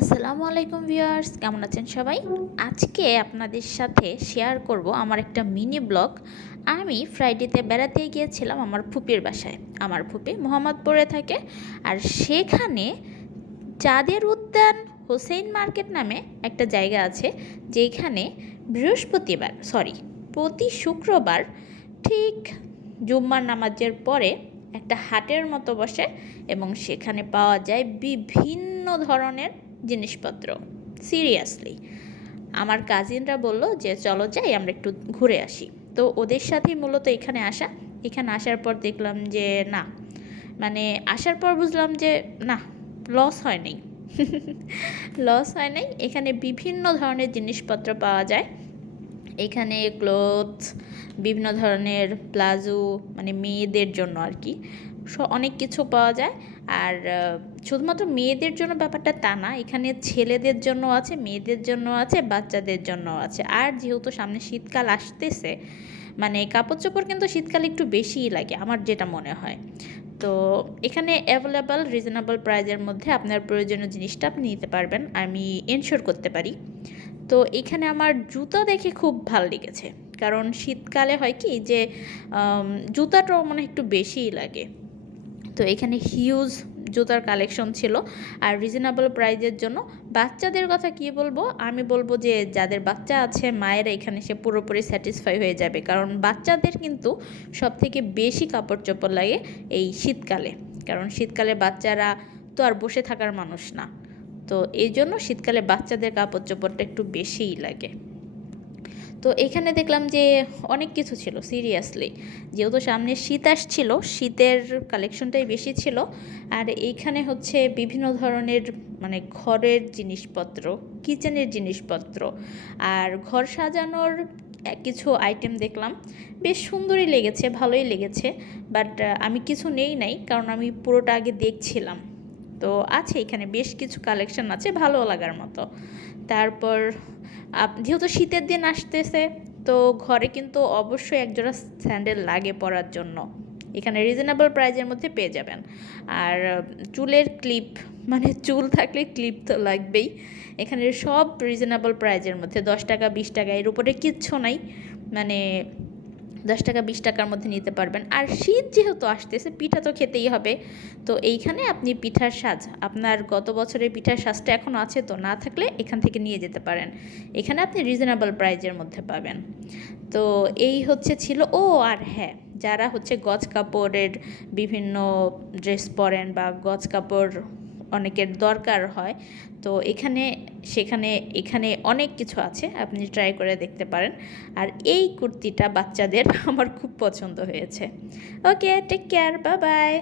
আসসালামু আলাইকুম ভিউয়ার্স, কেমন আছেন সবাই? আজকে আপনাদের সাথে শেয়ার করব আমার একটা মিনি ব্লগ আমি ফ্রাইডেতে বেড়াতে গিয়েছিলাম আমার ফুপির বাসায়। আমার ফুপি মোহাম্মদপুরে থাকে আর সেখানে চাঁদের উদ্যান হোসেন মার্কেট নামে একটা জায়গা আছে, যেখানে বৃহস্পতিবার সরি প্রতি শুক্রবার ঠিক জুম্মার নামাজের পরে একটা হাটের মতো বসে এবং সেখানে পাওয়া যায় বিভিন্ন ধরনের জিনিসপত্র সিরিয়াসলি আমার কাজিনরা বলল যে, চলো যাই, আমরা একটু ঘুরে আসি। তো ওদের সাথেই মূলত এখানে আসা। এখানে আসার পর দেখলাম যে, না মানে আসার পর বুঝলাম যে, না লস হয় নাই। লস হয় নাই। এখানে বিভিন্ন ধরনের জিনিসপত্র পাওয়া যায়। এখানে ক্লোথস বিভিন্ন ধরনের প্লাজো মানে মেয়েদের জন্য আর কি। অনেক কিছু পাওয়া যায়। আর শুধুমাত্র মেয়েদের জন্য ব্যাপারটা তা না, এখানে ছেলেদের জন্য আছে, মেয়েদের জন্য আছে, বাচ্চাদের জন্য আছে। আর যেহেতু সামনে শীতকাল আসতেছে মানে কাপড় চোপড় কিন্তু শীতকালে একটু বেশিই লাগে, আমার যেটা মনে হয়। তো এখানে অ্যাভেলেবল রিজনেবল প্রাইজের মধ্যে আপনার প্রয়োজনীয় জিনিসটা আপনি নিতে পারবেন, আমি এনশোর করতে পারি। তো এখানে আমার জুতা দেখে খুব ভালো লেগেছে, কারণ শীতকালে হয় কি যে জুতাটাও মানে একটু বেশিই লাগে। তো এখানে হিউজ জুতার কালেকশন ছিল। আর রিজনেবল প্রাইজের জন্য বাচ্চাদের কথা কি বলব? আমি বলব যে যাদের বাচ্চা আছে, মায়েরা এখানে সে পুরোপুরি স্যাটিসফাই হয়ে যাবে। কারণ বাচ্চাদের কিন্তু সব থেকে বেশি কাপড় চোপড় লাগে এই শীতকালে। কারণ শীতকালে বাচ্চারা তো আর বসে থাকার মানুষ না। তো এই জন্য শীতকালে বাচ্চাদের কাপড় চোপড়টা একটু বেশিই লাগে। তো এখানে দেখলাম যে অনেক কিছু ছিল সিরিয়াসলি যেহেতু সামনে শীত আসছিল, শীতের কালেকশনটাই বেশি ছিল। আর এইখানে হচ্ছে বিভিন্ন ধরনের মানে ঘরের জিনিসপত্র কিচেনের জিনিসপত্র। আর ঘর সাজানোর কিছু আইটেম দেখলাম। বেশ সুন্দরই লেগেছে, ভালোই লেগেছে। বাট আমি কিছু নেই নাই, কারণ আমি পুরোটা আগে দেখছিলাম। তো আছে এখানে বেশ কিছু কালেকশন আছে ভালো লাগার মতো। তারপর যেহেতু শীতের দিন আসতেছে, তো ঘরে কিন্তু অবশ্যই একজোড়া স্যান্ডেল লাগে পরার জন্য। এখানে রিজনেবল প্রাইজের মধ্যে পেয়ে যাবেন। আর চুলের ক্লিপ মানে চুল থাকলে ক্লিপ তো লাগবেই। এখানে সব রিজনেবল প্রাইজের মধ্যে, দশ টাকা, বিশ টাকা, এর উপরে কিচ্ছু নাই। মানে দশ টাকা, বিশ টাকার মধ্যে নিতে পারবেন। আর শীত যেহেতু আসতেছে, পিঠা তো খেতেই হবে। তো এইখানে আপনি পিঠার সাজ আপনার গত বছরের পিঠার সাজটা এখনও আছে তো না থাকলে এখান থেকে নিয়ে যেতে পারেন। এখানে আপনি রিজনেবল প্রাইজের মধ্যে পাবেন। তো এই হচ্ছে ছিল, ও আর হ্যাঁ যারা হচ্ছে গজ কাপড়ের বিভিন্ন ড্রেস পরেন বা গজ কাপড় অনেকের দরকার হয়। তো এখানে, সেখানে, এখানে অনেক কিছু আছে, আপনি ট্রাই করে দেখতে পারেন। আর এই কুর্তিটা বাচ্চাদের আমার খুব পছন্দ হয়েছে। ওকে টেক কেয়ার বা বাই